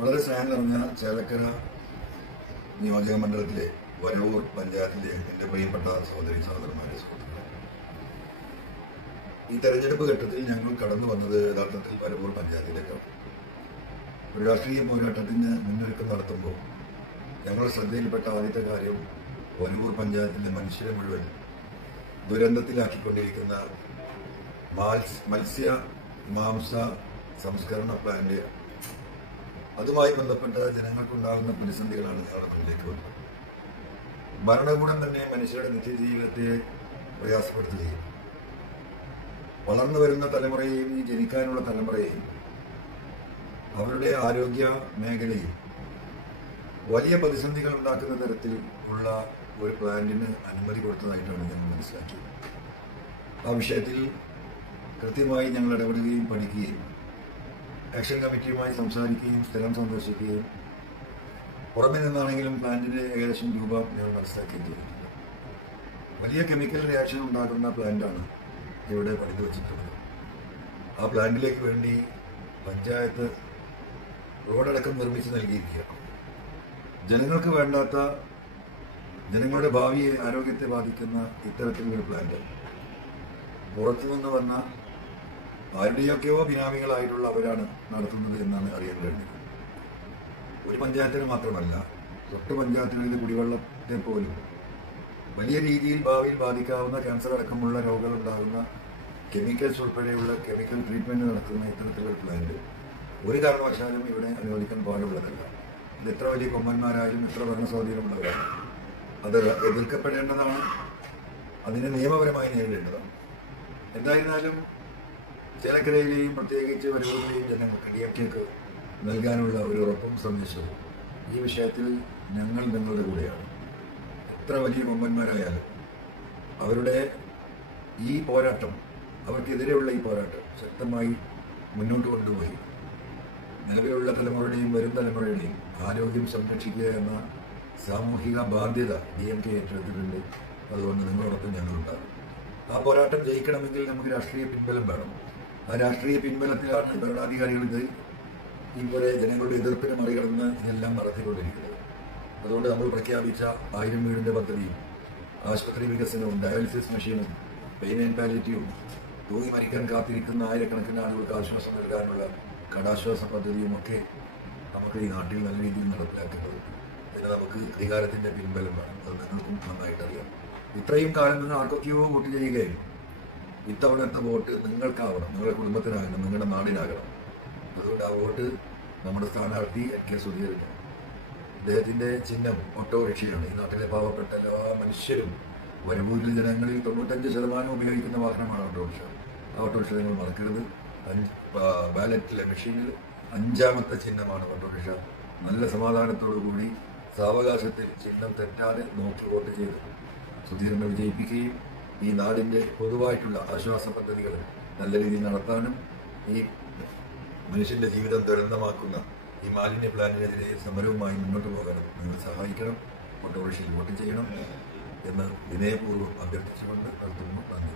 വളരെ സ്നേഹം നിറഞ്ഞ ചേലക്കര നിയോജക മണ്ഡലത്തിലെ വരവൂർ പഞ്ചായത്തിലെ എന്റെ പ്രിയപ്പെട്ട സഹോദരി സഹോദരന്മാരെ സുഹൃത്തുക്കളെ. ഈ തെരഞ്ഞെടുപ്പ് ഘട്ടത്തിൽ ഞങ്ങൾ കടന്നു വന്നത് യഥാർത്ഥത്തിൽ വരവൂർ പഞ്ചായത്തിലേക്കാണ്. ഒരു രാഷ്ട്രീയ പോരാട്ടത്തിന് മുന്നൊരുക്കം നടത്തുമ്പോൾ ഞങ്ങൾ ശ്രദ്ധയിൽപ്പെട്ട ആദ്യത്തെ കാര്യം വരവൂർ പഞ്ചായത്തിലെ മനുഷ്യരെ മുഴുവൻ ദുരന്തത്തിലാക്കിക്കൊണ്ടിരിക്കുന്ന മാത്സ് മത്സ്യ മാംസ സംസ്കരണ പ്ലാന്റ് അതുമായി ബന്ധപ്പെട്ട ജനങ്ങൾക്കുണ്ടാകുന്ന പ്രതിസന്ധികളാണ് ഞങ്ങളുടെ മുന്നിലേക്ക് വന്നത്. ഭരണകൂടം തന്നെ മനുഷ്യരുടെ നിത്യജീവിതത്തെ പ്രയാസപ്പെടുത്തുകയും വളർന്നു വരുന്ന തലമുറയെയും ഈ ജനിക്കാനുള്ള തലമുറയെയും അവരുടെ ആരോഗ്യ മേഖലയിൽ വലിയ പ്രതിസന്ധികൾ ഉണ്ടാക്കുന്ന തരത്തിൽ ഉള്ള ഒരു പ്ലാന്റിന് അനുമതി കൊടുത്തതായിട്ടാണ് ഞങ്ങൾ മനസ്സിലാക്കിയത്. ആ വിഷയത്തിൽ കൃത്യമായി ഞങ്ങൾ ഇടപെടുകയും പഠിക്കുകയും ആക്ഷൻ കമ്മിറ്റിയുമായി സംസാരിക്കുകയും സ്ഥലം സന്ദർശിക്കുകയും പുറമെ നിന്നാണെങ്കിലും പ്ലാന്റിന്റെ ഏകദേശം രൂപ ഞങ്ങൾ മനസ്സിലാക്കിയിട്ടുണ്ട് വലിയ കെമിക്കൽ റിയാക്ഷൻ ഉണ്ടാക്കുന്ന പ്ലാന്റാണ് ഇവിടെ പണിത് വെച്ചിട്ടുള്ളത്. ആ പ്ലാന്റിലേക്ക് വേണ്ടി പഞ്ചായത്ത് റോഡടക്കം നിർമ്മിച്ച് നൽകിയിരിക്കുകയാണ് ജനങ്ങൾക്ക് വേണ്ടാത്ത ജനങ്ങളുടെ ഭാവിയെ ആരോഗ്യത്തെ ബാധിക്കുന്ന ഇത്തരത്തിലൊരു പ്ലാന്റ് പുറത്തുനിന്ന് വന്ന ആരുടെയൊക്കെയോ ബിനാമികളായിട്ടുള്ള അവരാണ് നടത്തുന്നത് എന്നാണ് അറിയാൻ കഴിഞ്ഞത് ഒരു പഞ്ചായത്തിന് മാത്രമല്ല തൊട്ട് പഞ്ചായത്തിനുള്ളിൽ കുടിവെള്ളത്തെ പോലും വലിയ രീതിയിൽ ഭാവിയിൽ ബാധിക്കാവുന്ന ക്യാൻസർ അടക്കമുള്ള രോഗങ്ങൾ ഉണ്ടാകുന്ന കെമിക്കൽസ് ഉൾപ്പെടെയുള്ള കെമിക്കൽ ട്രീറ്റ്മെന്റ് നടത്തുന്ന ഇത്തരത്തിലുള്ള പ്ലാന്റ് ഒരു കാരണവശാലും ഇവിടെ അനുവദിക്കാൻ പാടുള്ളതല്ല. ഇത് എത്ര വലിയ കൊമ്പന്മാരായാലും എത്ര ഭരണ സ്വാധീനമുള്ളവരാണ് അത് എതിർക്കപ്പെടേണ്ടതാണ്. അതിനെ നിയമപരമായി നേരിടേണ്ടതാണ്. എന്തായിരുന്നാലും ചേലക്കരയിലെയും പ്രത്യേകിച്ച് വരവൂരിലെയും ജനങ്ങൾക്ക് ഡി എം കെക്ക് നൽകാനുള്ള ഒരു ഉറപ്പും സന്ദേശവും ഈ വിഷയത്തിൽ ഞങ്ങൾ നിങ്ങളുടെ കൂടെയാണ്. എത്ര വലിയ കൊമ്പന്മാരായാലും അവരുടെ ഈ പോരാട്ടം അവർക്കെതിരെയുള്ള ഈ പോരാട്ടം ശക്തമായി മുന്നോട്ട് കൊണ്ടുപോയി. നിലവിലുള്ള തലമുറയുടെയും വരും തലമുറയുടെയും ആരോഗ്യം സംരക്ഷിക്കുക എന്ന സാമൂഹിക ബാധ്യത ഡി എം കെ ഏറ്റെടുത്തിട്ടുണ്ട്. അതുകൊണ്ട് നിങ്ങളോടൊപ്പം ഞങ്ങളുണ്ടാകും ആ പോരാട്ടം ജയിക്കണമെങ്കിൽ നമുക്ക് രാഷ്ട്രീയ പിൻബലം വേണം. രാഷ്ട്രീയ പിൻബലത്തിലാണ് ഭരണാധികാരികൾ ഇത് ഇതുപോലെ ജനങ്ങളുടെ എതിർപ്പിനെ മറികടന്ന് ഇതെല്ലാം നടത്തിക്കൊണ്ടിരിക്കുന്നത്. അതുകൊണ്ട് നമ്മൾ പ്രഖ്യാപിച്ച ആയിരം വീടിന്റെ പദ്ധതിയും ആശുപത്രി വികസനവും ഡയാലിസിസ് മെഷീനും പെയിൻ ആൻഡ് പാലിറ്റീവും തൂങ്ങി മരിക്കാൻ കാത്തിരിക്കുന്ന ആയിരക്കണക്കിന് ആളുകൾക്ക് ആശ്വാസം നൽകാനുള്ള കടാശ്വാസ പദ്ധതിയും ഒക്കെ നമുക്ക് ഈ നാട്ടിൽ നല്ല രീതിയിൽ നടപ്പിലാക്കുന്നത് ഇതിന് നമുക്ക് അധികാരത്തിന്റെ പിൻബലമാണ് അത് നിങ്ങൾക്കും നന്നായിട്ടറിയാം. ഇത്രയും കാലം നിങ്ങൾ ആർക്കൊക്കെയോ വോട്ട് ചെയ്യുകയും ഇത്തവണത്തെ വോട്ട് നിങ്ങൾക്കാവണം നിങ്ങളുടെ കുടുംബത്തിനാകണം നിങ്ങളുടെ നാടിനാകണം. അതുകൊണ്ട് ആ വോട്ട് നമ്മുടെ സ്ഥാനാർത്ഥി എൻ കെ സുധീരന് അദ്ദേഹത്തിന്റെ ചിഹ്നം ഓട്ടോറിക്ഷയാണ് ഈ നാട്ടിലെ പാവപ്പെട്ട എല്ലാ മനുഷ്യരും വരവൂരിൽ ജനങ്ങളിൽ തൊണ്ണൂറ്റഞ്ച് ശതമാനം ഉപയോഗിക്കുന്ന വാഹനമാണ് ഓട്ടോറിക്ഷ. ആ ഓട്ടോറിക്ഷ നിങ്ങൾ മറക്കരുത്. അഞ്ച് ബാലറ്റിലെ മെഷീനിൽ അഞ്ചാമത്തെ ചിഹ്നമാണ് ഓട്ടോറിക്ഷ. നല്ല സമാധാനത്തോടു കൂടി സാവകാശത്തിൽ ചിഹ്നം തെറ്റാതെ നോക്കി വോട്ട് ചെയ്ത്. സുധീരനെ വിജയിപ്പിക്കുകയും ഈ നാടിന്റെ പൊതുവായിട്ടുള്ള ആശ്വാസ പദ്ധതികൾ നല്ല രീതിയിൽ നടത്താനും ഈ മനുഷ്യന്റെ ജീവിതം ദുരന്തമാക്കുന്ന ഈ മാലിന്യ പ്ലാനിനെതിരെ സമരവുമായി മുന്നോട്ട് പോകാനും നിങ്ങൾ സഹായിക്കണം ഓട്ടോറിക്ഷയിൽ വോട്ട് ചെയ്യണം എന്ന് വിനയപൂർവം അഭ്യർത്ഥിച്ചുകൊണ്ട് നടത്തുന്നു നന്ദി.